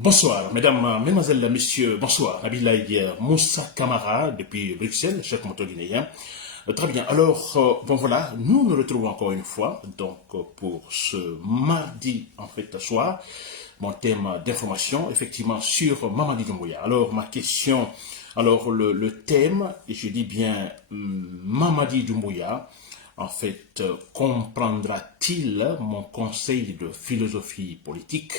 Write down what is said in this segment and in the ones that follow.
Bonsoir, mesdames, mesdemoiselles, messieurs, bonsoir. Abilaï Moussa Kamara, depuis Bruxelles, chef moto guinéen. Très bien, alors, bon voilà, nous nous retrouvons encore une fois, donc pour ce mardi, en fait, soir, mon thème d'information, effectivement, sur Mamadi Doumbouya. Alors, ma question, alors le thème, et je dis bien Mamadi Doumbouya, en fait, comprendra-t-il mon conseil de philosophie politique?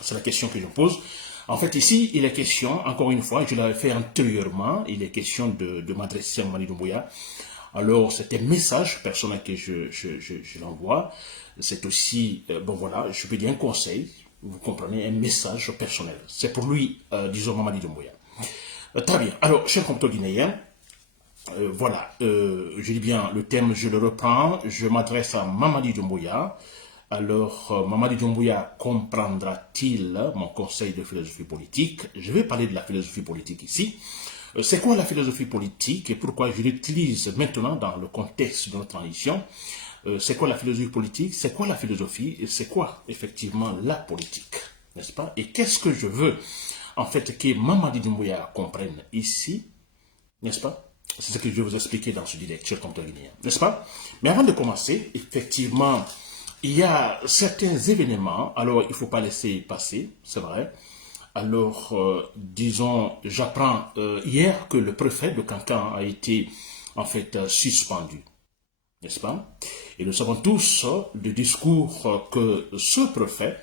C'est la question que je pose. En fait, ici, il est question, encore une fois, je l'avais fait antérieurement, il est question de m'adresser à Mamadi Doumbouya. Alors, c'est un message personnel que je l'envoie. C'est aussi, bon voilà, je peux dire un conseil, vous comprenez, un message personnel. C'est pour lui, disons, Mamadi Doumbouya. Très bien. Alors, cher compteur guinéen, voilà, je dis bien, le thème, je le reprends, je m'adresse à Mamadi Doumbouya. Alors, Mamadi Doumbouya comprendra-t-il mon conseil de philosophie politique? Je vais parler de la philosophie politique ici. C'est quoi la philosophie politique et pourquoi je l'utilise maintenant dans le contexte de notre transition? C'est quoi la philosophie politique? C'est quoi la philosophie? Et c'est quoi effectivement la politique? N'est-ce pas? Et qu'est-ce que je veux en fait que Mamadi Doumbouya comprenne ici? N'est-ce pas? C'est ce que je vais vous expliquer dans ce direct, cher compteur guinéen. N'est-ce pas? Mais avant de commencer, effectivement, il y a certains événements, alors il ne faut pas laisser passer, c'est vrai. Alors, disons, j'apprends hier que le préfet de Cancan a été en fait suspendu, n'est-ce pas? Et nous savons tous le discours que ce préfet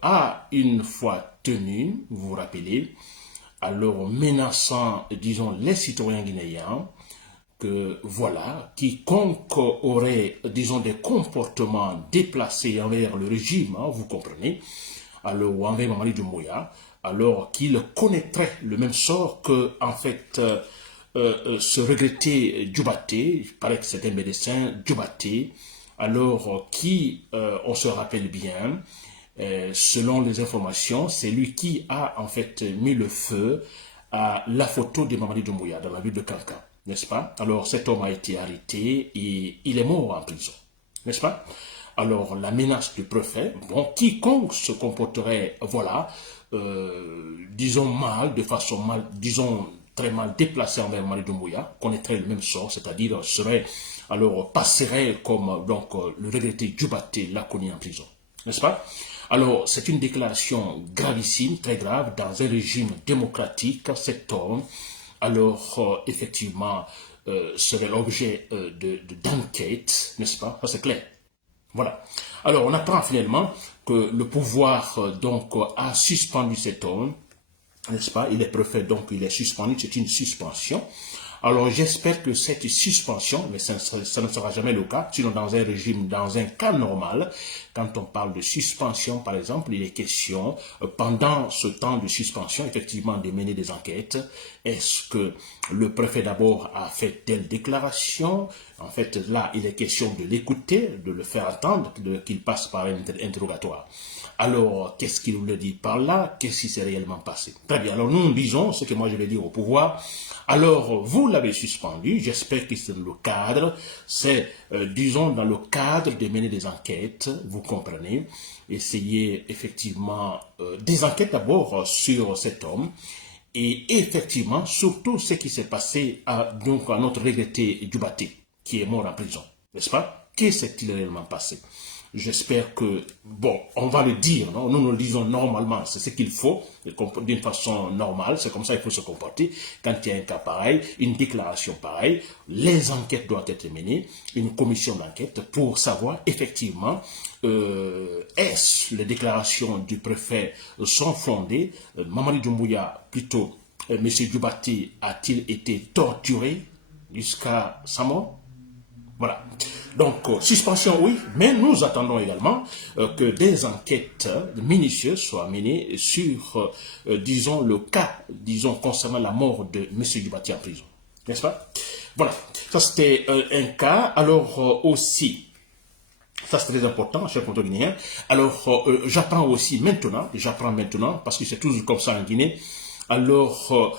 a une fois tenu, vous vous rappelez, alors menaçant, disons, les citoyens guinéens, que voilà, quiconque aurait, disons, des comportements déplacés envers le régime, hein, vous comprenez, alors, ou envers Mamadi Doumbouya, alors qu'il connaîtrait le même sort que, en fait, ce regretté Djoubaté, il paraît que c'est un médecin, Djoubaté, alors qui, on se rappelle bien, selon les informations, c'est lui qui a en fait mis le feu à la photo de Mamadi Doumbouya dans la ville de Cancan, n'est-ce pas? Alors cet homme a été arrêté et il est mort en prison, n'est-ce pas? Alors la menace du préfet, bon, quiconque se comporterait, voilà, disons mal, de façon mal, disons très mal déplacé envers Mamadi Doumbouya, connaîtrait le même sort, c'est-à-dire serait, alors passerait comme donc le regretté Djoubaté l'a connu en prison, n'est-ce pas? Alors, c'est une déclaration gravissime, très grave, dans un régime démocratique, cet homme, alors, effectivement, serait l'objet d'enquête, n'est-ce pas? Ça, c'est clair. Voilà. Alors, on apprend finalement que le pouvoir, a suspendu cet homme, n'est-ce pas? Il est préfet, donc il est suspendu, c'est une suspension. Alors j'espère que cette suspension, mais ça ne sera jamais le cas, sinon dans un régime, dans un cas normal, quand on parle de suspension par exemple, il est question, pendant ce temps de suspension, effectivement de mener des enquêtes. Est-ce que le préfet d'abord a fait telle déclaration? En fait là il est question de l'écouter, de le faire entendre, qu'il passe par un interrogatoire. Alors, qu'est-ce qu'il voulait dire par là? Qu'est-ce qui s'est réellement passé? Très bien, alors nous disons ce que moi je vais dire au pouvoir. Alors, vous l'avez suspendu, j'espère que c'est dans le cadre, c'est, disons, dans le cadre de mener des enquêtes, vous comprenez, essayer effectivement des enquêtes d'abord sur cet homme, et effectivement, surtout ce qui s'est passé donc à notre regretté Djoubaté, qui est mort en prison, n'est-ce pas? Qu'est-ce qui s'est réellement passé? J'espère que, bon, on va le dire, non? Nous le disons normalement, c'est ce qu'il faut, d'une façon normale, c'est comme ça qu'il faut se comporter. Quand il y a un cas pareil, une déclaration pareille, les enquêtes doivent être menées, une commission d'enquête pour savoir effectivement est-ce les déclarations du préfet sont fondées, Mamadi Doumbouya, plutôt, M. Djoubaté, a-t-il été torturé jusqu'à sa mort? Voilà. Donc, suspension, oui, mais nous attendons également que des enquêtes minutieuses soient menées sur, disons, le cas, disons, concernant la mort de M. Djoubaté en prison. N'est-ce pas? Voilà. Ça, c'était un cas. Alors, aussi, ça c'est très important, cher compteur guinéen. Alors, j'apprends maintenant, parce que c'est toujours comme ça en Guinée. Alors,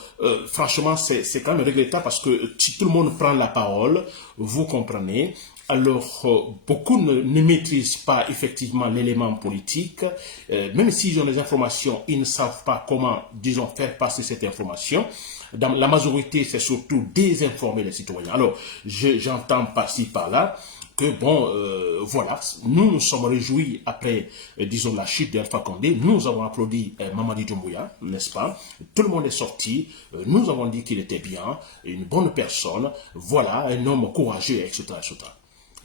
franchement, c'est quand même regrettable parce que si tout le monde prend la parole, vous comprenez, Alors, beaucoup ne maîtrisent pas effectivement l'élément politique. Même s'ils ont des informations, ils ne savent pas comment, disons, faire passer cette information. Dans la majorité, c'est surtout désinformer les citoyens. Alors, j'entends par-ci, par-là, que bon, voilà, nous nous sommes réjouis après, disons, la chute d'Alpha Condé. Nous avons applaudi Mamadi Doumbouya, n'est-ce pas? Tout le monde est sorti. Nous avons dit qu'il était bien, une bonne personne. Voilà, un homme courageux, etc., etc.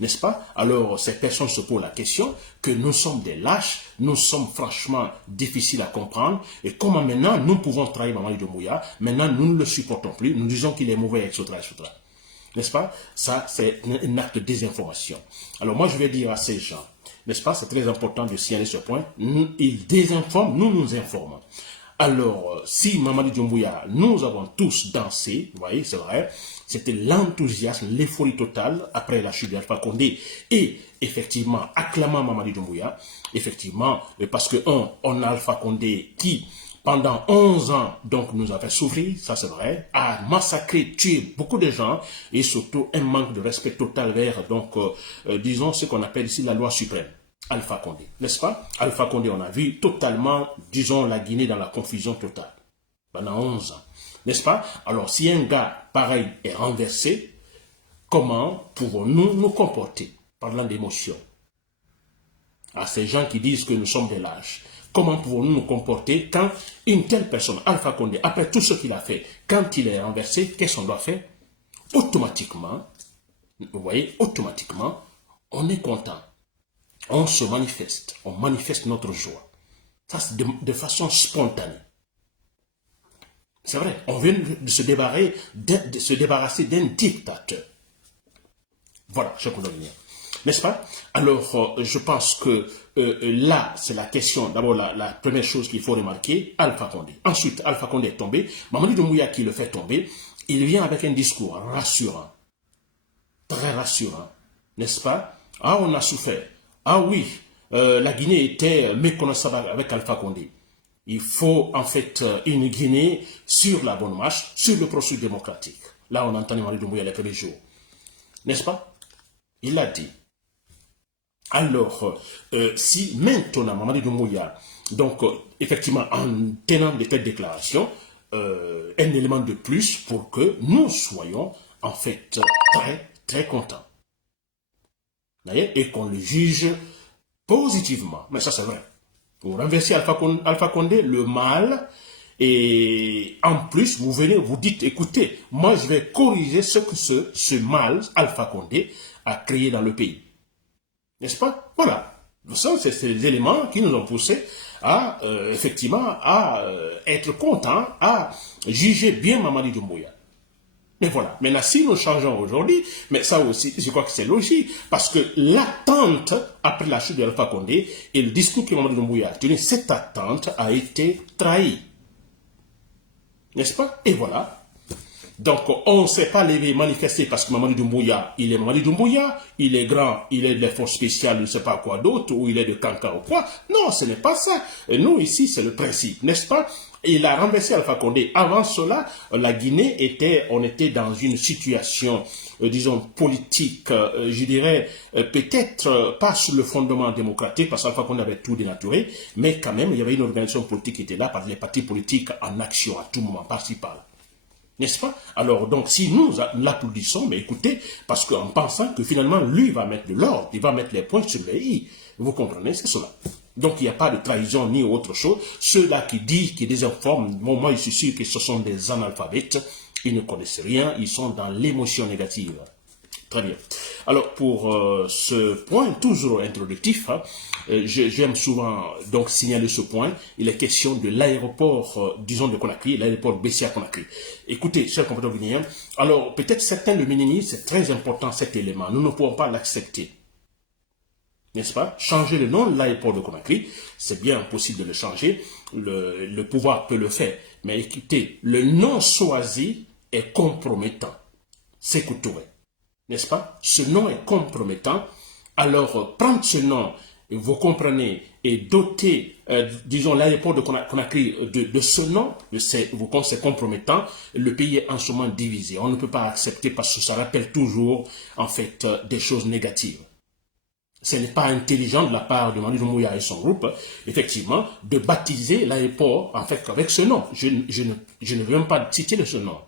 N'est-ce pas? Alors, ces personnes se posent la question que nous sommes des lâches, nous sommes franchement difficiles à comprendre. Et comment maintenant nous pouvons trahir Mamadi Doumbouya? Maintenant, nous ne le supportons plus. Nous disons qu'il est mauvais, etc., etc. N'est-ce pas? Ça, c'est un acte de désinformation. Alors moi, je vais dire à ces gens, n'est-ce pas? C'est très important de signaler ce point. Ils désinforment, nous nous informons. Alors, si Mamadi Doumbouya, nous avons tous dansé, vous voyez, c'est vrai, c'était l'enthousiasme, l'euphorie totale après la chute d'Alpha Condé et effectivement, acclamant Mamadi Doumbouya, effectivement, parce que on a Alpha Condé qui pendant 11 ans, donc, nous a fait souffrir, ça c'est vrai, a massacré, tué beaucoup de gens, et surtout un manque de respect total vers, donc, disons, ce qu'on appelle ici la loi suprême. Alpha Condé, n'est-ce pas? Alpha Condé, on a vu totalement, disons, la Guinée dans la confusion totale, pendant 11 ans, n'est-ce pas? Alors, si un gars pareil est renversé, comment pouvons-nous nous comporter, parlant d'émotion, à ces gens qui disent que nous sommes des lâches? Comment pouvons-nous nous comporter quand une telle personne, Alpha Condé, après tout ce qu'il a fait, quand il est renversé, qu'est-ce qu'on doit faire? Automatiquement, vous voyez, automatiquement, on est content. On se manifeste, on manifeste notre joie. Ça, c'est de façon spontanée. C'est vrai, on vient de se débarrasser d'un dictateur. Voilà, je peux le dire. N'est-ce pas? Alors, je pense que là, c'est la question. D'abord, la première chose qu'il faut remarquer, Alpha Condé. Ensuite, Alpha Condé est tombé. Mamadi Doumbouya qui le fait tomber, il vient avec un discours rassurant. Très rassurant. N'est-ce pas? Ah, on a souffert. Ah oui, la Guinée était méconnaissable avec Alpha Condé. Il faut en fait une Guinée sur la bonne marche, sur le processus démocratique. Là, on entend Mamadi Doumbouya les premiers jours. N'est-ce pas? Il l'a dit. Alors, si maintenant Mamadi Doumbouya, donc effectivement en tenant de telles déclarations, un élément de plus pour que nous soyons en fait très très contents. Et qu'on le juge positivement. Mais ça c'est vrai. Pour renverser Alpha Condé, le mal, et en plus vous venez, vous dites, écoutez, moi je vais corriger ce que ce mal, Alpha Condé, a créé dans le pays. N'est-ce pas? Voilà. C'est ces éléments qui nous ont poussé à, effectivement, à être contents, à juger bien Mamadi Doumbouya. Mais voilà. Maintenant, si nous changeons aujourd'hui, mais ça aussi, je crois que c'est logique, parce que l'attente, après la chute d'Alpha Condé, et le discours que Mamadi Doumbouya a tenu, cette attente a été trahie. N'est-ce pas? Et voilà. Donc, on ne s'est pas levé manifester parce que Mamadi Doumbouya, il est Mamadi Doumbouya, il est grand, il est des forces spéciales, je ne sais pas quoi d'autre, ou il est de Kanka ou quoi. Non, ce n'est pas ça. Et nous, ici, c'est le principe, n'est-ce pas? Il a renversé Alpha Condé. Avant cela, la Guinée on était dans une situation, disons, politique, je dirais, peut-être pas sur le fondement démocratique, parce qu'Alpha Condé avait tout dénaturé, mais quand même, il y avait une organisation politique qui était là, par les partis politiques en action à tout moment, par-ci, par-là. N'est-ce pas? Alors, donc, si nous l'applaudissons, mais écoutez, parce qu'en pensant que finalement, lui va mettre de l'ordre, il va mettre les points sur les i. Vous comprenez? C'est cela. Donc, il n'y a pas de trahison ni autre chose. Ceux-là qui disent, qui désinforment, moi, je suis sûr que ce sont des analphabètes. Ils ne connaissent rien, ils sont dans l'émotion négative. Très bien. Alors, pour ce point, toujours introductif, hein, j'aime souvent donc signaler ce point. Il est question de l'aéroport, disons, de Conakry, l'aéroport Bessia-Conakry. Écoutez, chers compatriotes guinéens, alors peut-être certains le minimisent, c'est très important cet élément. Nous ne pouvons pas l'accepter. N'est-ce pas? Changer le nom de l'aéroport de Conakry, c'est bien possible de le changer. Le pouvoir peut le faire. Mais écoutez, le nom choisi est compromettant. C'est Touré. N'est-ce pas? Ce nom est compromettant. Alors, prendre ce nom, vous comprenez, et doter, disons, l'aéroport de Conakry de ce nom, c'est compromettant. Le pays est en ce moment divisé. On ne peut pas accepter parce que ça rappelle toujours, en fait, des choses négatives. Ce n'est pas intelligent de la part de Mamadi Doumbouya et son groupe, effectivement, de baptiser l'aéroport, en fait, avec ce nom. Je ne veux même pas citer de ce nom.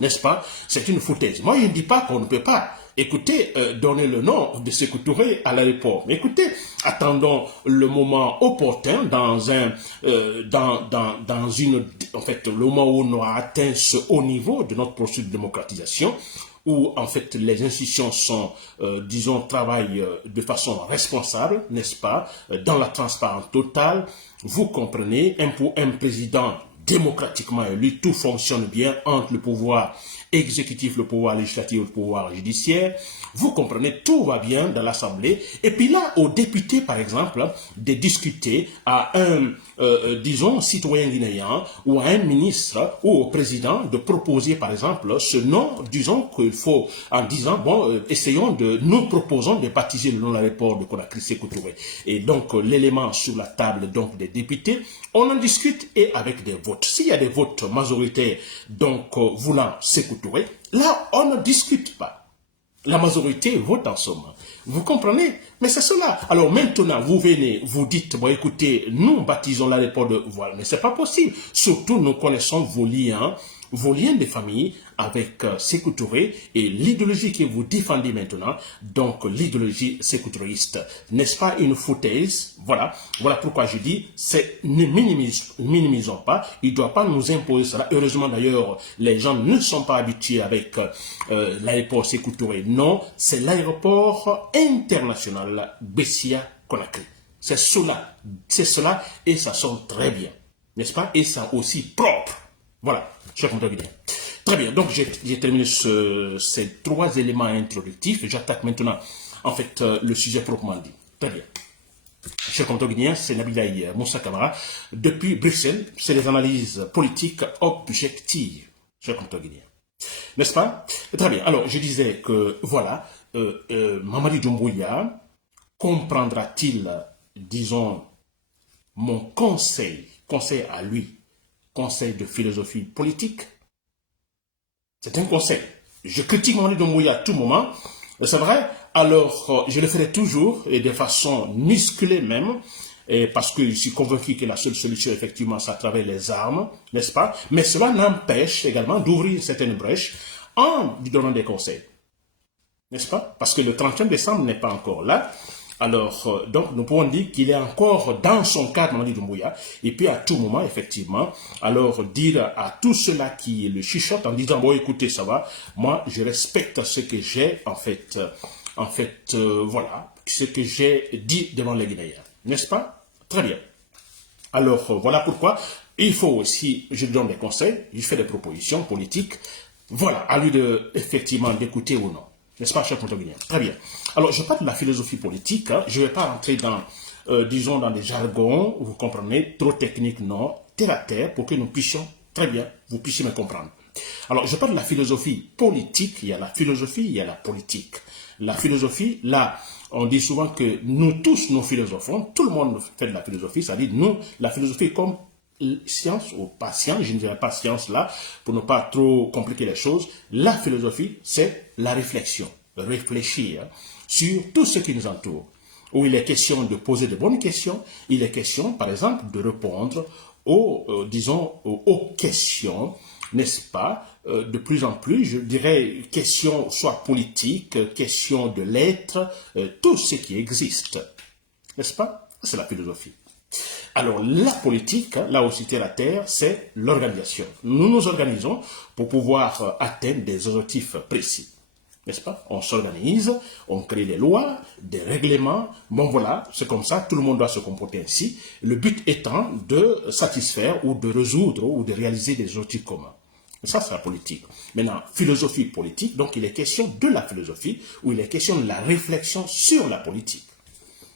N'est-ce pas? C'est une foutaise. Moi, je ne dis pas qu'on ne peut pas, écoutez, donner le nom de Sékou Touré à l'aéroport. Mais écoutez, attendons le moment opportun dans en fait, le moment où on aura atteint ce haut niveau de notre processus de démocratisation, où en fait les institutions sont, disons, travaillent de façon responsable, n'est-ce pas, dans la transparence totale. Vous comprenez, un président démocratiquement élu, tout fonctionne bien entre le pouvoir exécutif, le pouvoir législatif, le pouvoir judiciaire. Vous comprenez, tout va bien dans l'Assemblée. Et puis là, aux députés, par exemple, de discuter à un, disons, citoyen guinéen ou à un ministre ou au président de proposer, par exemple, ce nom, disons qu'il faut, en disant, bon, nous proposons de baptiser le nom de l'aéroport de Conakry Sékou Touré. Et donc, l'élément sur la table, donc, des députés, on en discute et avec des votes. S'il y a des votes majoritaires, donc, voulant Sékou Touré, là, on ne discute pas. La majorité vote en ce moment. Vous comprenez? Mais c'est cela. Alors maintenant, vous venez, vous dites, bon écoutez, nous baptisons l'aéroport de Voile. Mais c'est pas possible. Surtout, nous connaissons vos liens de famille avec Sékou Touré et l'idéologie que vous défendez maintenant, donc l'idéologie sékoutouriste. N'est-ce pas une foutaise? Voilà pourquoi je dis, ne minimisons pas, il ne doit pas nous imposer cela. Heureusement d'ailleurs, les gens ne sont pas habitués avec l'aéroport Sékou Touré. Non, c'est l'aéroport international Bessia-Conakry. C'est cela et ça sonne très bien, n'est-ce pas? Et ça aussi propre. Voilà, cher compteur guinéen. Très bien, donc j'ai terminé ces trois éléments introductifs. J'attaque maintenant, en fait, le sujet proprement dit. Très bien. Cher compteur guinéen, c'est Nabilaï Moussa Kamara. Depuis Bruxelles, c'est les analyses politiques objectives, cher compteur guinéen. N'est-ce pas? Très bien. Alors, je disais que, voilà, Mamadi Doumbouya comprendra-t-il, disons, mon conseil à lui, conseil de philosophie politique? C'est un conseil. Je critique Mamadi Doumbouya à tout moment, c'est vrai, alors je le ferai toujours, et de façon musclée même, et parce que je suis convaincu que la seule solution, effectivement, c'est à travers les armes, n'est-ce pas? Mais cela n'empêche également d'ouvrir certaines brèches en lui donnant des conseils, n'est-ce pas? Parce que le 31 décembre n'est pas encore là. Alors, donc, nous pouvons dire qu'il est encore dans son cadre, Mamadi Doumbouya, et puis à tout moment, effectivement, alors dire à tous ceux-là qui le chuchotent en disant, bon, écoutez, ça va, moi, je respecte ce que j'ai, en fait, voilà, ce que j'ai dit devant les Guinéens, n'est-ce pas? Très bien. Alors, voilà pourquoi il faut aussi, je donne des conseils, je fais des propositions politiques, voilà, à lui de, effectivement, d'écouter ou non. N'est-ce pas, cher compteur guinéen? Très bien. Alors, je parle de la philosophie politique. Hein. Je ne vais pas rentrer dans, disons, dans des jargons, vous comprenez, trop techniques, non, terre à terre, pour que nous puissions, très bien, vous puissiez me comprendre. Alors, je parle de la philosophie politique. Il y a la philosophie, il y a la politique. La philosophie, là, on dit souvent que nous tous, nous philosophons, tout le monde fait de la philosophie, c'est-à-dire nous, la philosophie comme science ou pas science, je ne dirais pas science là, pour ne pas trop compliquer les choses. La philosophie, c'est la réflexion, réfléchir sur tout ce qui nous entoure, où il est question de poser de bonnes questions, il est question, par exemple, de répondre aux questions, n'est-ce pas, de plus en plus, je dirais, questions soit politiques, questions de l'être, tout ce qui existe, n'est-ce pas? C'est la philosophie. Alors, la politique, là aussi terre à terre, c'est l'organisation. Nous nous organisons pour pouvoir atteindre des objectifs précis. N'est-ce pas? On s'organise, on crée des lois, des règlements. Bon voilà, c'est comme ça, tout le monde doit se comporter ainsi. Le but étant de satisfaire ou de résoudre ou de réaliser des objectifs communs. Ça, c'est la politique. Maintenant, philosophie politique, donc il est question de la philosophie ou il est question de la réflexion sur la politique.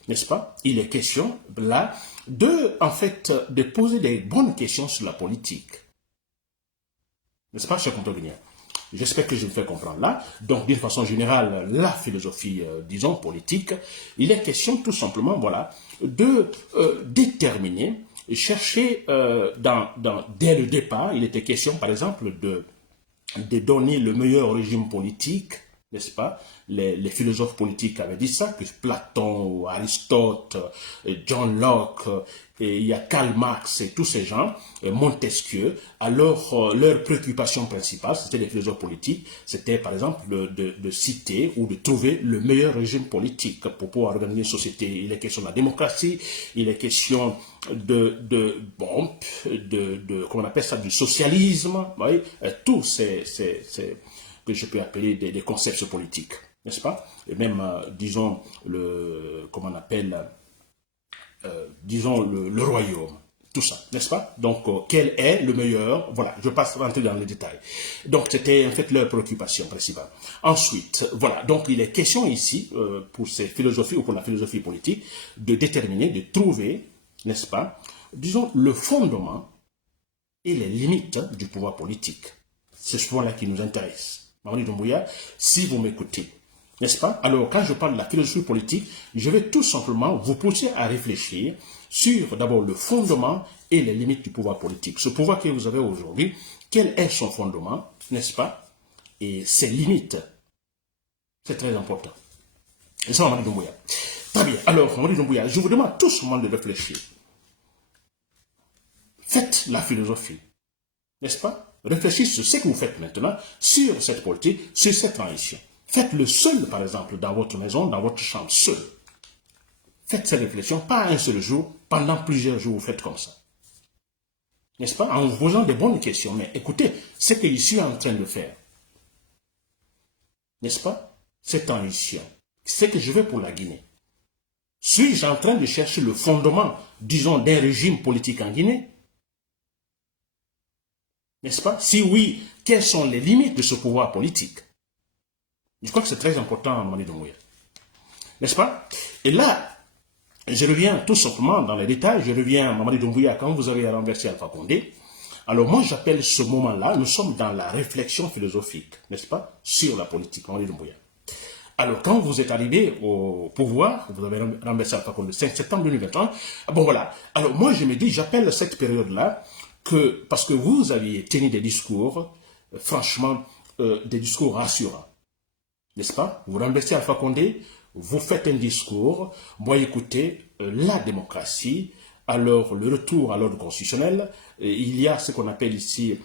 N'est-ce pas? Il est question, là, de poser des bonnes questions sur la politique. N'est-ce pas, cher compteur guinéen? J'espère que je me fais comprendre là. Donc, d'une façon générale, la philosophie, disons, politique, il est question tout simplement, voilà, de déterminer, chercher, dès le départ, il était question, par exemple, de donner le meilleur régime politique, n'est-ce pas? Les philosophes politiques avaient dit ça, que Platon, Aristote, John Locke, et il y a Karl Marx et tous ces gens, et Montesquieu, alors leur préoccupation principale, c'était les philosophes politiques, c'était par exemple de citer ou de trouver le meilleur régime politique pour pouvoir organiser une société. Il est question de la démocratie, il est question comment on appelle ça, du socialisme, vous voyez, tous ces que je peux appeler des concepts politiques, n'est-ce pas? Et même, disons, comment on appelle, disons, le royaume, tout ça, n'est-ce pas? Donc, quel est le meilleur? Voilà, je passe rentrer dans les détails. Donc, c'était en fait leur préoccupation principale. Ensuite, voilà, donc il est question ici, pour ces philosophies ou pour la philosophie politique, de déterminer, de trouver, n'est-ce pas, disons, le fondement et les limites du pouvoir politique. C'est ce point-là qui nous intéresse. Mamadi Doumbouya, si vous m'écoutez, n'est-ce pas? Alors, quand je parle de la philosophie politique, je vais tout simplement vous pousser à réfléchir sur d'abord le fondement et les limites du pouvoir politique. Ce pouvoir que vous avez aujourd'hui, quel est son fondement, n'est-ce pas? Et ses limites. C'est très important. Et ça, Mamadi Doumbouya. Très bien. Alors, Mamadi Doumbouya, je vous demande tout simplement de réfléchir. Faites la philosophie, n'est-ce pas? Réfléchissez sur ce que vous faites maintenant, sur cette politique, sur cette transition. Faites-le seul, par exemple, dans votre maison, dans votre chambre, seul. Faites cette réflexion, pas un seul jour, pendant plusieurs jours, vous faites comme ça. N'est-ce pas? En vous posant des bonnes questions. Mais écoutez, ce que je suis en train de faire, n'est-ce pas? Cette transition, c'est que je veux pour la Guinée. Suis-je en train de chercher le fondement, disons, d'un régime politique en Guinée? N'est-ce pas? Si oui, quelles sont les limites de ce pouvoir politique? Je crois que c'est très important, Mamadi Doumbouya. N'est-ce pas? Et là, je reviens tout simplement dans les détails, je reviens, Mamadi Doumbouya, quand vous avez renversé Alpha Condé. Alors moi, j'appelle ce moment-là, nous sommes dans la réflexion philosophique, n'est-ce pas? Sur la politique, Mamadi Doumbouya. Alors, quand vous êtes arrivé au pouvoir, vous avez renversé Alpha Condé le 5 septembre 2021, bon voilà. Alors moi, je me dis, j'appelle cette période-là, parce que vous aviez tenu des discours, franchement, des discours rassurants, n'est-ce pas? Vous renversez Alpha Condé, vous faites un discours, moi écoutez, la démocratie, alors le retour à l'ordre constitutionnel, il y a ce qu'on appelle ici,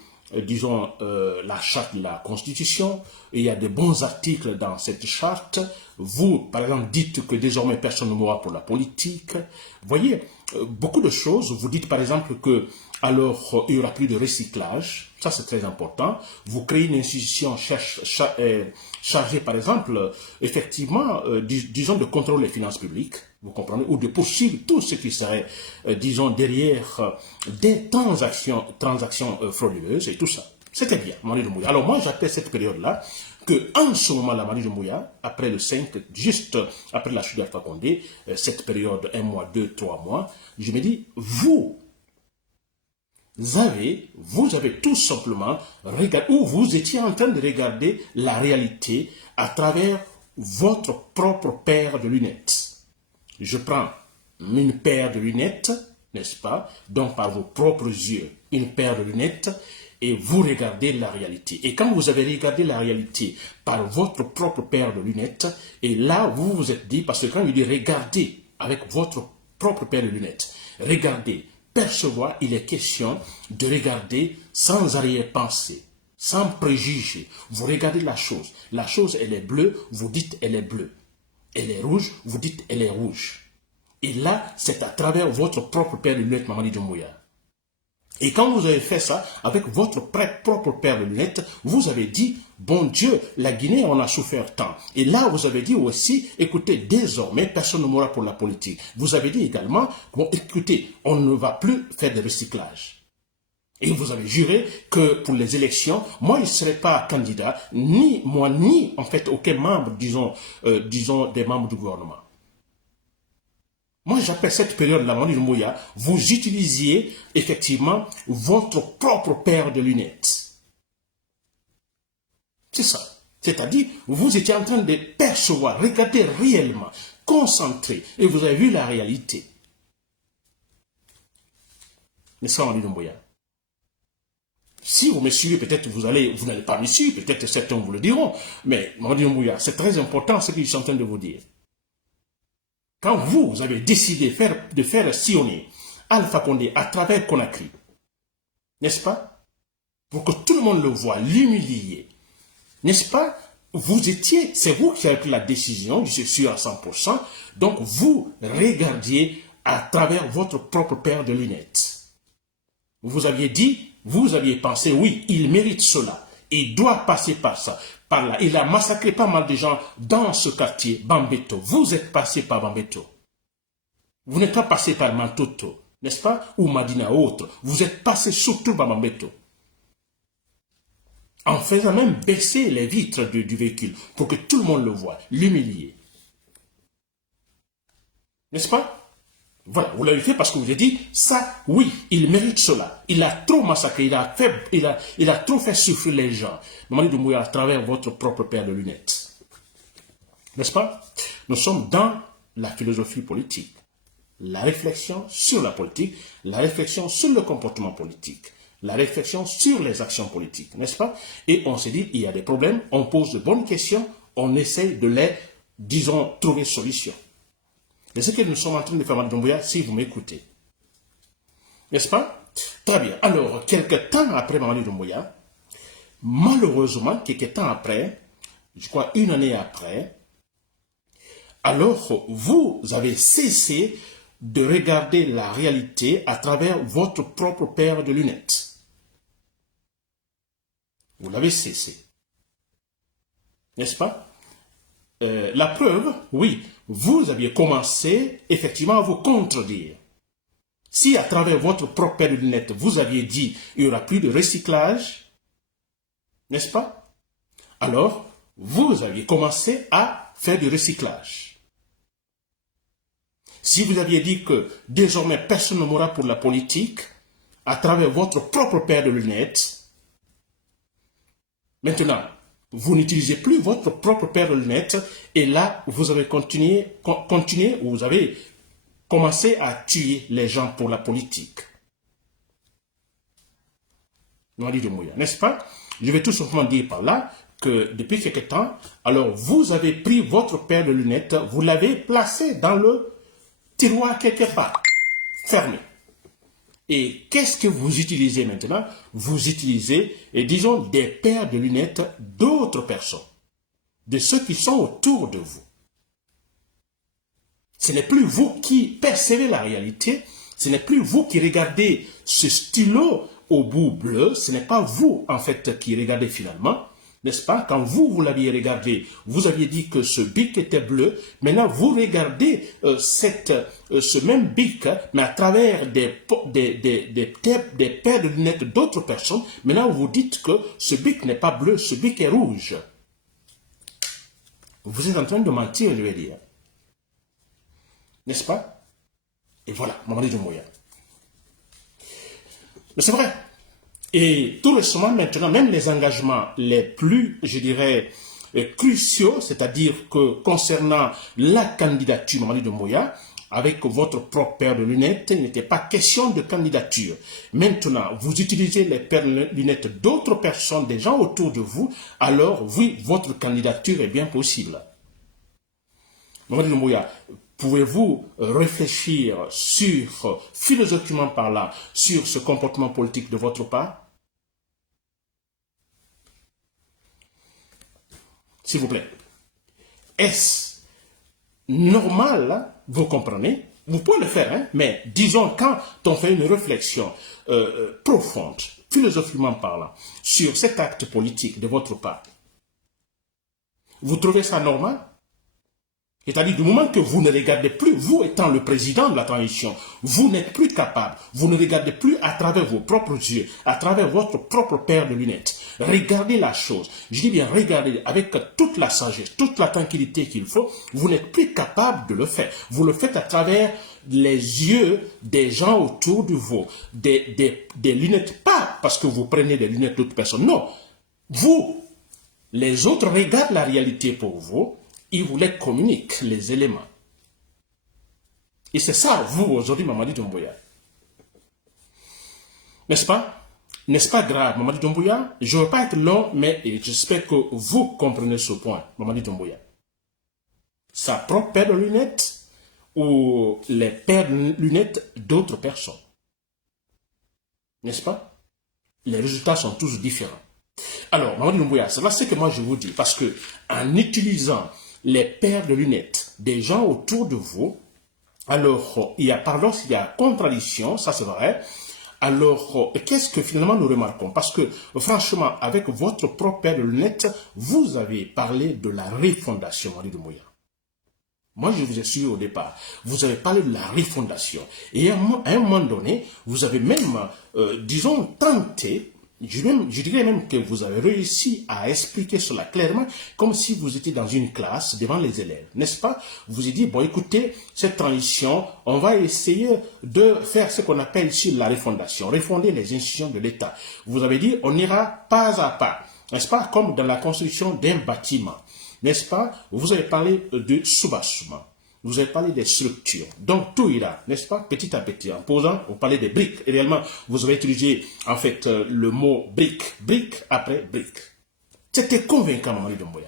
disons, la charte de la Constitution, et il y a de bons articles dans cette charte. Vous, par exemple, dites que désormais personne ne mourra pour la politique. Vous voyez, beaucoup de choses. Vous dites par exemple que alors il n'y aura plus de recyclage. Ça, c'est très important. Vous créez une institution chargée, par exemple, effectivement, disons, de contrôler les finances publiques. Vous comprenez? Ou de poursuivre tout ce qui serait, disons, derrière des transactions frauduleuses et tout ça. C'était bien, Mamadi Doumbouya. Alors moi, j'appelle cette période-là que, en ce moment-là, Mamadi Doumbouya, après le 5, juste après la chute d'Alpha Condé, cette période, 1 mois, 2, 3 mois, je me dis, vous avez tout simplement regardé, ou vous étiez en train de regarder la réalité à travers votre propre paire de lunettes. Je prends une paire de lunettes, n'est-ce pas? Donc par vos propres yeux, une paire de lunettes, et vous regardez la réalité. Et quand vous avez regardé la réalité par votre propre paire de lunettes, et là vous vous êtes dit, parce que quand il dit regardez avec votre propre paire de lunettes, regardez, percevoir, il est question de regarder sans arrière-pensée, sans préjugés. Vous regardez la chose elle est bleue, vous dites elle est bleue. Elle est rouge, vous dites elle est rouge. Et là, c'est à travers votre propre paire de lunettes, Mamadi Doumbouya. Et quand vous avez fait ça, avec votre propre paire de lunettes, vous avez dit, bon Dieu, la Guinée, on a souffert tant. Et là, vous avez dit aussi, écoutez, désormais, personne ne mourra pour la politique. Vous avez dit également, bon, écoutez, on ne va plus faire de recyclage. Et vous avez juré que pour les élections, moi, je ne serai pas candidat, ni moi, ni en fait aucun membre, disons, des membres du gouvernement. Moi, j'appelle cette période-là, Mamadi Doumbouya, vous utilisiez effectivement votre propre paire de lunettes. C'est ça. C'est-à-dire, vous étiez en train de percevoir, regarder réellement, concentrer, et vous avez vu la réalité. N'est-ce pas, Mamadi Doumbouya? Si vous me suivez, peut-être vous n'allez pas me suivre, peut-être certains vous le diront, mais Mamadi Doumbouya, c'est très important ce que je suis en train de vous dire. Quand vous avez décidé de faire sillonner Alpha Condé à travers Conakry, n'est-ce pas? Pour que tout le monde le voit, l'humilier, n'est-ce pas? Vous étiez, c'est vous qui avez pris la décision, je suis sûr à 100%, donc vous regardiez à travers votre propre paire de lunettes. Vous aviez dit, vous aviez pensé, oui, il mérite cela, il doit passer par ça, par là. Il a massacré pas mal de gens dans ce quartier, Bambeto. Vous êtes passé par Bambeto. Vous n'êtes pas passé par Mantoto, n'est-ce pas? Ou Madina ou autre. Vous êtes passé surtout par Bambeto. En faisant même baisser les vitres du véhicule pour que tout le monde le voie, l'humilier. N'est-ce pas? Voilà, vous l'avez fait parce que vous avez dit, ça, oui, il mérite cela. Il a trop massacré, il a trop fait souffrir les gens. Mamadi Doumbouya à travers votre propre paire de lunettes. N'est-ce pas? Nous sommes dans la philosophie politique. La réflexion sur la politique, la réflexion sur le comportement politique, la réflexion sur les actions politiques, n'est-ce pas? Et on s'est dit, il y a des problèmes, on pose de bonnes questions, on essaie de les, disons, trouver solution. C'est ce que nous sommes en train de faire, Mamadi Doumbouya, si vous m'écoutez. N'est-ce pas? Très bien. Alors, quelques temps après Mamadi Doumbouya, malheureusement, quelques temps après, je crois une année après, alors vous avez cessé de regarder la réalité à travers votre propre paire de lunettes. Vous l'avez cessé. N'est-ce pas? La preuve, oui, vous aviez commencé effectivement à vous contredire. Si à travers votre propre paire de lunettes, vous aviez dit il n'y aura plus de recyclage, n'est-ce pas? Alors, vous aviez commencé à faire du recyclage. Si vous aviez dit que désormais personne ne mourra pour la politique, à travers votre propre paire de lunettes, maintenant, vous n'utilisez plus votre propre paire de lunettes et là, vous avez continué, vous avez commencé à tuer les gens pour la politique. Mamadi Doumbouya, n'est-ce pas? Je vais tout simplement dire par là que depuis quelque temps, alors vous avez pris votre paire de lunettes, vous l'avez placé dans le tiroir quelque part, fermé. Et qu'est-ce que vous utilisez maintenant? Vous utilisez, disons, des paires de lunettes d'autres personnes, de ceux qui sont autour de vous. Ce n'est plus vous qui percevez la réalité, ce n'est plus vous qui regardez ce stylo au bout bleu, ce n'est pas vous, en fait, qui regardez finalement, n'est-ce pas? Quand vous l'aviez regardé, vous aviez dit que ce bic était bleu. Maintenant, vous regardez ce même bic, mais à travers des paires de lunettes d'autres personnes. Maintenant, vous dites que ce bic n'est pas bleu, ce bic est rouge. Vous êtes en train de mentir, je vais dire. N'est-ce pas? Et voilà, Mamadi Doumbouya. Mais c'est vrai. Et tout récemment, maintenant, même les engagements les plus, je dirais, cruciaux, c'est-à-dire que concernant la candidature Mamadi Doumbouya, avec votre propre paire de lunettes, il n'était pas question de candidature. Maintenant, vous utilisez les paires de lunettes d'autres personnes, des gens autour de vous, alors oui, votre candidature est bien possible. Mamadi Doumbouya, pouvez-vous réfléchir sur, philosophiquement parlant, sur ce comportement politique de votre part? S'il vous plaît. Est-ce normal, hein? Vous comprenez? Vous pouvez le faire, hein? Mais disons quand on fait une réflexion profonde, philosophiquement parlant, sur cet acte politique de votre part, vous trouvez ça normal? C'est-à-dire du moment que vous ne regardez plus, vous étant le président de la transition, vous n'êtes plus capable, vous ne regardez plus à travers vos propres yeux, à travers votre propre paire de lunettes. Regardez la chose, je dis bien regardez avec toute la sagesse, toute la tranquillité qu'il faut, vous n'êtes plus capable de le faire. Vous le faites à travers les yeux des gens autour de vous, des lunettes, pas parce que vous prenez des lunettes d'autres personnes, non. Vous, Les autres regardent la réalité pour vous, ils vous les communiquent, les éléments. Et c'est ça, vous, aujourd'hui, Mamadi Doumbouya. N'est-ce pas? N'est-ce pas grave, Mamadi Doumbouya? Je ne veux pas être long, mais j'espère que vous comprenez ce point, Mamadi Doumbouya. Sa propre paire de lunettes ou les paires de lunettes d'autres personnes. N'est-ce pas? Les résultats sont tous différents. Alors, Mamadi Doumbouya, c'est là ce que moi je vous dis, parce que en utilisant les paires de lunettes des gens autour de vous, alors il y a paradoxe, il y a contradiction, ça c'est vrai. Alors, qu'est-ce que finalement nous remarquons? Parce que, franchement, avec votre propre paire de lunettes, vous avez parlé de la refondation, Mamadi Doumbouya. Moi, je vous ai suivi au départ. Vous avez parlé de la refondation. Et à un moment donné, vous avez même, disons, tenté, je dirais même que vous avez réussi à expliquer cela clairement, comme si vous étiez dans une classe devant les élèves, n'est-ce pas? Vous avez dit, bon, écoutez, cette transition, on va essayer de faire ce qu'on appelle ici la refondation, refonder les institutions de l'État. Vous avez dit, on ira pas à pas, n'est-ce pas? Comme dans la construction d'un bâtiment. N'est-ce pas? Vous avez parlé de soubassement. Vous avez parlé des structures. Donc, tout ira, n'est-ce pas? Petit à petit, en posant, vous parlez des briques. Et réellement, vous avez utilisé, en fait, le mot brique. Brique après brique. C'était convaincant, Mamadi Doumbouya.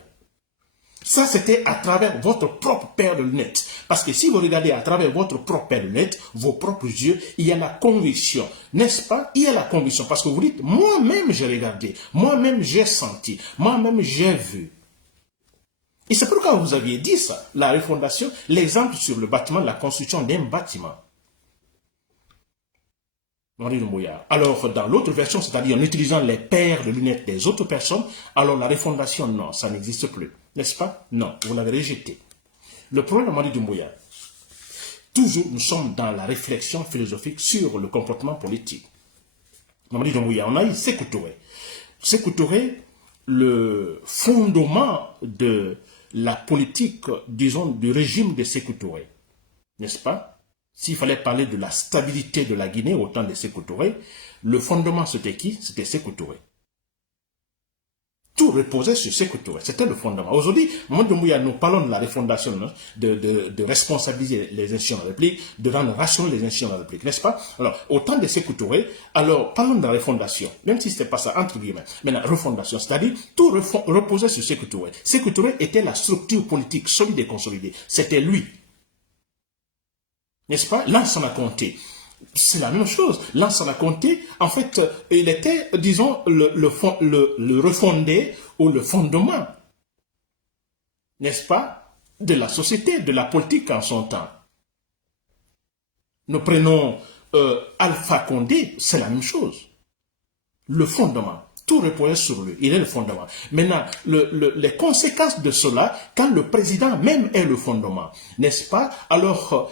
Ça, c'était à travers votre propre paire de lunettes. Parce que si vous regardez à travers votre propre paire de lunettes, vos propres yeux, il y a la conviction. N'est-ce pas? Il y a la conviction. Parce que vous dites, moi-même, j'ai regardé. Moi-même, j'ai senti. Moi-même, j'ai vu. Et c'est pourquoi vous aviez dit ça, la refondation, l'exemple sur le bâtiment, la construction d'un bâtiment. Alors, dans l'autre version, c'est-à-dire en utilisant les paires de lunettes des autres personnes, alors la refondation, non, ça n'existe plus. N'est-ce pas? Non, vous l'avez rejeté. Le problème, Mamadi Doumbouya, toujours nous sommes dans la réflexion philosophique sur le comportement politique. Mamadi Doumbouya, on a eu Sékou Touré. Sékou Touré, le fondement de la politique, disons, du régime de Sékou Touré, n'est-ce pas? S'il fallait parler de la stabilité de la Guinée au temps de Sékou Touré, le fondement c'était qui? C'était Sékou Touré. Tout reposait sur Sékou Touré, c'était le fondement. Aujourd'hui, Mamadi Doumbouya, nous parlons de la refondation, de responsabiliser les institutions de la République, de rendre rationnelles les institutions de la République, n'est-ce pas? Alors, au temps de Sékou Touré, alors parlons de la refondation, même si ce n'est pas ça, entre guillemets. Maintenant, refondation, c'est-à-dire tout reposait sur Sékou Touré. Sékou Touré était la structure politique solide et consolidée. C'était lui. N'est-ce pas? Lansana Conté. C'est la même chose. Lansana Conté, en fait, il était, disons, le refondé ou le fondement, n'est-ce pas, de la société, de la politique en son temps. Nous prenons Alpha Condé, c'est la même chose. Le fondement. Tout reposait sur lui. Il est le fondement. Maintenant, les conséquences de cela, quand le président même est le fondement, n'est-ce pas? Alors,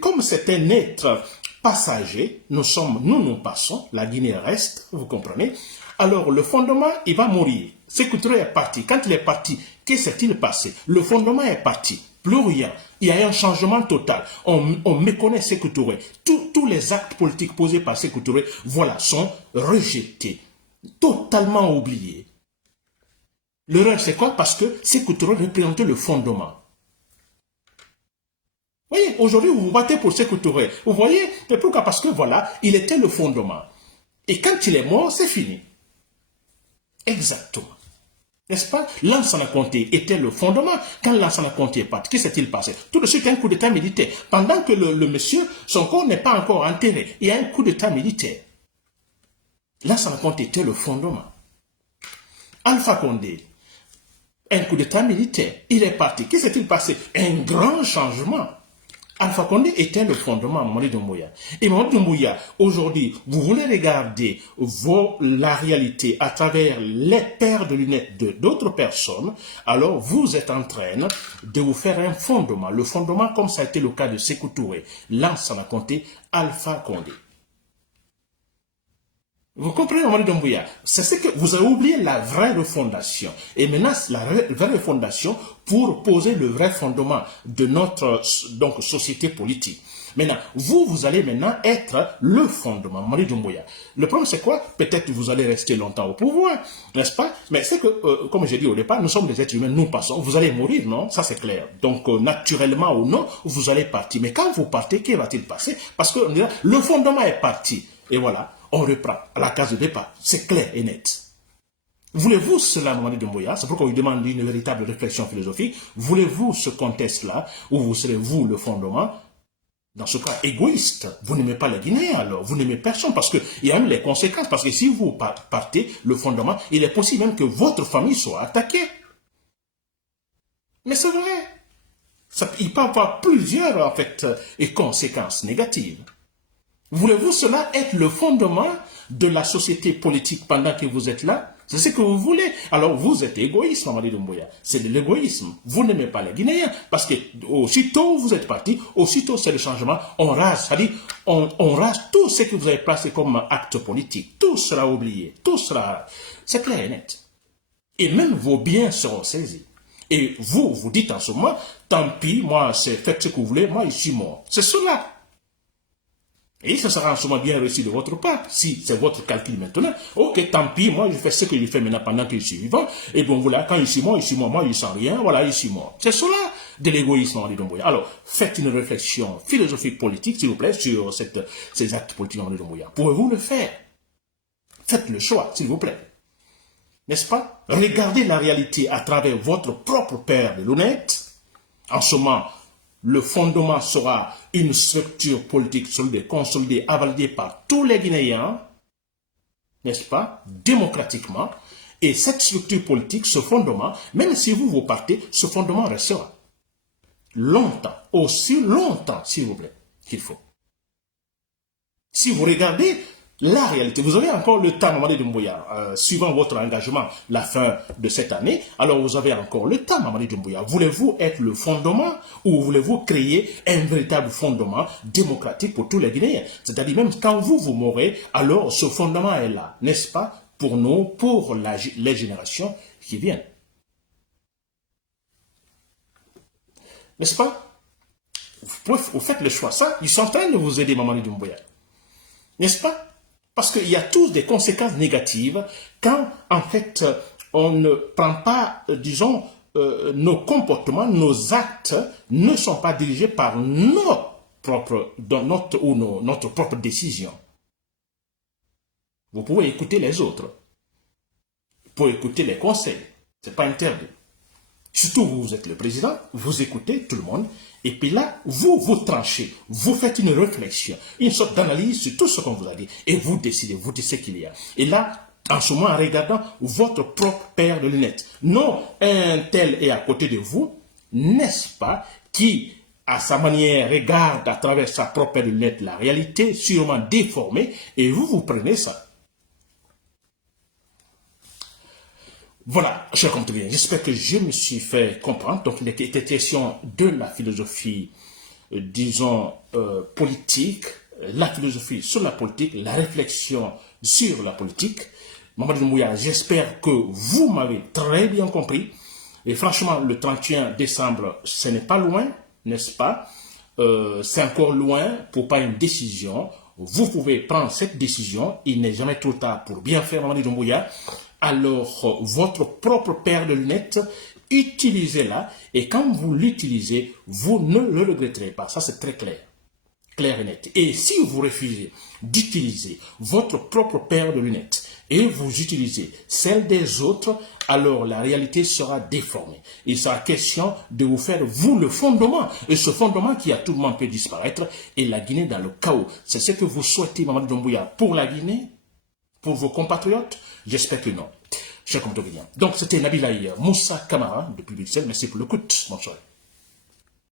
comme c'est un être passager, nous passons, la Guinée reste, vous comprenez? Alors, le fondement, il va mourir. Sékou Touré est parti. Quand il est parti, que s'est-il passé? Le fondement est parti. Plus rien. Il y a un changement total. On méconnaît Sékou Touré. Tous les actes politiques posés par Sékou Touré, voilà, sont rejetés. Totalement oublié. L'erreur, c'est quoi? Parce que Sékou Touré représentait le fondement. Vous voyez, aujourd'hui, vous vous battez pour Sékou Touré. Vous voyez, mais pourquoi? Parce que voilà, il était le fondement. Et quand il est mort, c'est fini. Exactement. N'est-ce pas? Lansana Conté était le fondement. Quand Lansana Conté est parti, que s'est-il passé? Tout de suite, un coup d'état militaire. Pendant que le monsieur, son corps n'est pas encore enterré, il y a un coup d'état militaire. Lansana Conté était le fondement. Alpha Condé, un coup d'état militaire, il est parti. Que s'est-il passé? Un grand changement. Alpha Condé était le fondement, Mamadi Doumbouya. Et Mamadi Doumbouya, aujourd'hui, vous voulez regarder la réalité à travers les paires de lunettes d'autres personnes, alors vous êtes en train de vous faire un fondement. Le fondement, comme ça a été le cas de Sékou Touré, Lansana Conté, Alpha Condé. Vous comprenez, Mamadi Doumbouya? C'est ce que vous avez oublié, la vraie refondation. Et maintenant, la vraie refondation pour poser le vrai fondement de notre société politique. Maintenant, vous allez maintenant être le fondement, Mamadi Doumbouya. Le problème, c'est quoi? Peut-être que vous allez rester longtemps au pouvoir, n'est-ce pas? Mais c'est que, comme j'ai dit au départ, nous sommes des êtres humains, nous passons. Vous allez mourir, non? Ça, c'est clair. Donc, naturellement ou non, vous allez partir. Mais quand vous partez, qu'est-ce va-t-il passer? Parce que le fondement est parti. Et voilà, on reprend à la case de départ. C'est clair et net. Voulez-vous cela, Mamadi Doumbouya? C'est pourquoi on lui demande une véritable réflexion philosophique. Voulez-vous ce contexte-là où vous serez, vous, le fondement? Dans ce cas, égoïste. Vous n'aimez pas les Guinéens, alors. Vous n'aimez personne parce qu'il y a même les conséquences. Parce que si vous partez, le fondement, il est possible même que votre famille soit attaquée. Mais c'est vrai. Il peut y avoir plusieurs, en fait, conséquences négatives. Voulez-vous cela être le fondement de la société politique pendant que vous êtes là? C'est ce que vous voulez. Alors vous êtes égoïste, Mamadi Doumbouya. C'est de l'égoïsme. Vous n'aimez pas les Guinéens parce que aussitôt vous êtes parti, aussitôt c'est le changement, on rase. C'est-à-dire, on rase tout ce que vous avez placé comme acte politique. Tout sera oublié. Tout sera... C'est clair et net. Et même vos biens seront saisis. Et vous dites en ce moment, tant pis, moi, faites ce que vous voulez, moi, je suis mort. C'est cela. Et ça sera en ce moment bien reçu de votre part, si c'est votre calcul maintenant. Ok, tant pis, moi je fais ce que je fais maintenant pendant que je suis vivant. Et bon voilà, quand je suis mort, moi je sens rien, voilà, je suis mort. C'est cela de l'égoïsme, Mamadi Doumbouya. Alors, faites une réflexion philosophique politique, s'il vous plaît, sur ces actes politiques, Mamadi Doumbouya. Pouvez-vous le faire? Faites le choix, s'il vous plaît. N'est-ce pas? Regardez la réalité à travers votre propre paire de lunettes. En ce moment, le fondement sera une structure politique solide, consolidée, validée par tous les Guinéens, n'est-ce pas, démocratiquement. Et cette structure politique, ce fondement, même si vous partez, ce fondement restera longtemps, aussi longtemps, s'il vous plaît, qu'il faut. Si vous regardez la réalité, vous avez encore le temps, Mamadi Doumbouya, suivant votre engagement, la fin de cette année, alors vous avez encore le temps, Mamadi Doumbouya. Voulez-vous être le fondement ou voulez-vous créer un véritable fondement démocratique pour tous les Guinéens? C'est-à-dire même quand vous mourrez, alors ce fondement est là, n'est-ce pas, pour nous, pour les générations qui viennent. N'est-ce pas? Vous faites le choix. Ça, ils sont en train de vous aider, Mamadi Doumbouya. N'est-ce pas? Parce qu'il y a tous des conséquences négatives quand, en fait, on ne prend pas, disons, nos comportements, nos actes ne sont pas dirigés par notre propre décision. Vous pouvez écouter les autres. Vous pouvez écouter les conseils. Ce n'est pas interdit. Surtout, vous êtes le président, vous écoutez tout le monde, et puis là, vous tranchez, vous faites une réflexion, une sorte d'analyse sur tout ce qu'on vous a dit, et vous décidez ce qu'il y a. Et là, en ce moment, en regardant votre propre paire de lunettes, non un tel est à côté de vous, n'est-ce pas, qui, à sa manière, regarde à travers sa propre paire de lunettes la réalité sûrement déformée, et vous prenez ça. Voilà, chers compatriotes, j'espère que je me suis fait comprendre. Donc, il était question de la philosophie, disons, politique, la philosophie sur la politique, la réflexion sur la politique. Mamadi Doumbouya, j'espère que vous m'avez très bien compris. Et franchement, le 31 décembre, ce n'est pas loin, n'est-ce pas? C'est encore loin pour pas une décision. Vous pouvez prendre cette décision. Il n'est jamais trop tard pour bien faire, Mamadi Doumbouya. Alors, votre propre paire de lunettes, utilisez-la. Et quand vous l'utilisez, vous ne le regretterez pas. Ça, c'est très clair. Clair et net. Et si vous refusez d'utiliser votre propre paire de lunettes et vous utilisez celle des autres, alors la réalité sera déformée. Il sera question de vous faire, vous, le fondement. Et ce fondement qui à tout moment peut disparaître et la Guinée dans le chaos. C'est ce que vous souhaitez, Mamadi Doumbouya, pour la Guinée, pour vos compatriotes? J'espère que non. Chers compatriotes. Donc, c'était Nabil Moussa Kamara depuis Bruxelles. Merci pour l'écoute. Bonsoir.